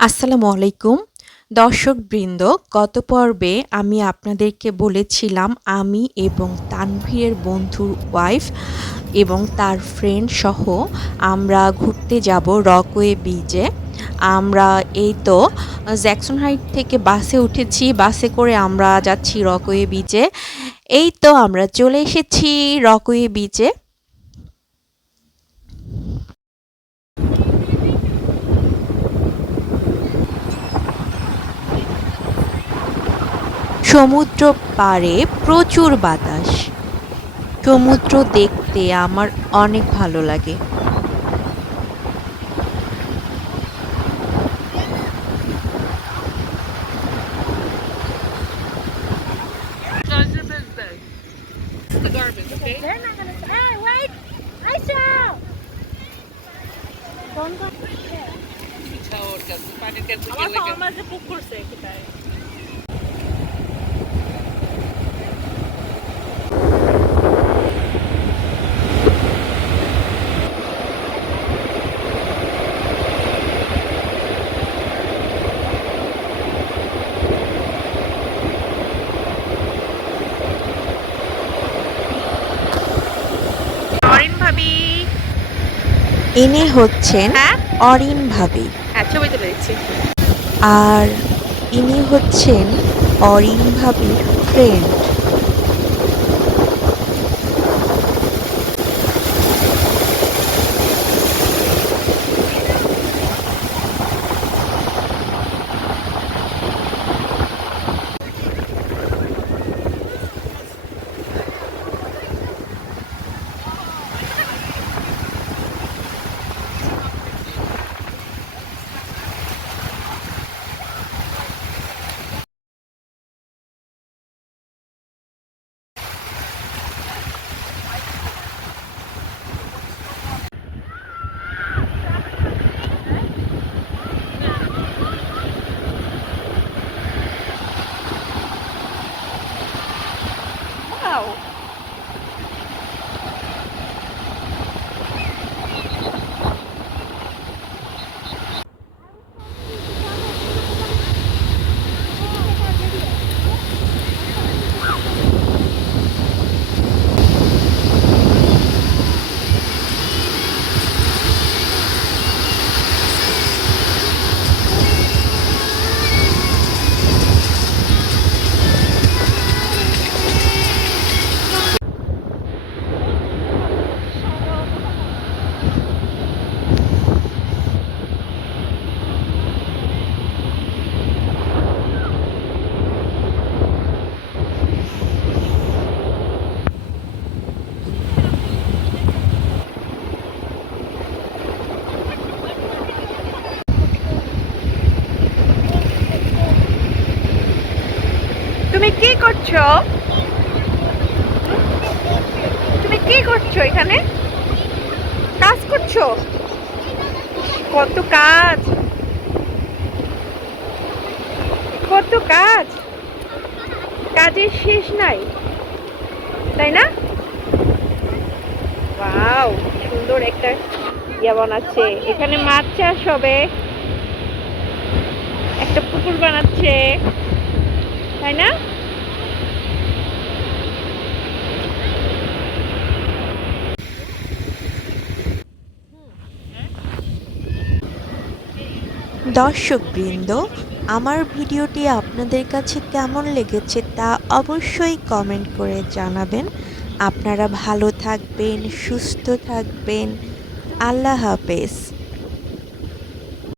আসসালামু আলাইকুম। দর্শকবৃন্দ, গত পর্বে আমি আপনাদেরকে বলেছিলাম আমি এবং তানভীরের বন্ধুর ওয়াইফ এবং তার ফ্রেন্ড সহ আমরা ঘুরতে যাব রকওয়ে বিচে আমরা এই তো জ্যাকসন হাইট থেকে বাসে উঠেছি, বাসে করে আমরা যাচ্ছি রকওয়ে বিচে এই তো আমরা চলে এসেছি রকওয়ে বিচে সমুদ্র পাড়ে প্রচুর বাতাস। সমুদ্র দেখতে আমার অনেক ভালো লাগে. ইনি হচ্ছেন হ্যাঁ? অরিন ভাবি। হ্যাঁ আর ইনি হচ্ছেন অরিন ভাবির ফ্রেন্ড তুমি কি করছ? তুমি কি করছ এখানে? কাজ করছ? কত কাজ। কত কাজ। কাজের শেষ নাই। তাই না? ওয়াও, সুন্দর একটা ইয়া বানাচ্ছে। এখানে মাছ চাষ হবে। একটা পুকুর বানাচ্ছে। তাই না? দর্শকবৃন্দ, আমার ভিডিওটি আপনাদের কাছে কেমন লেগেছে তা অবশ্যই কমেন্ট করে জানাবেন। আপনারা ভালো থাকবেন, সুস্থ থাকবেন। আল্লাহ হাফেজ।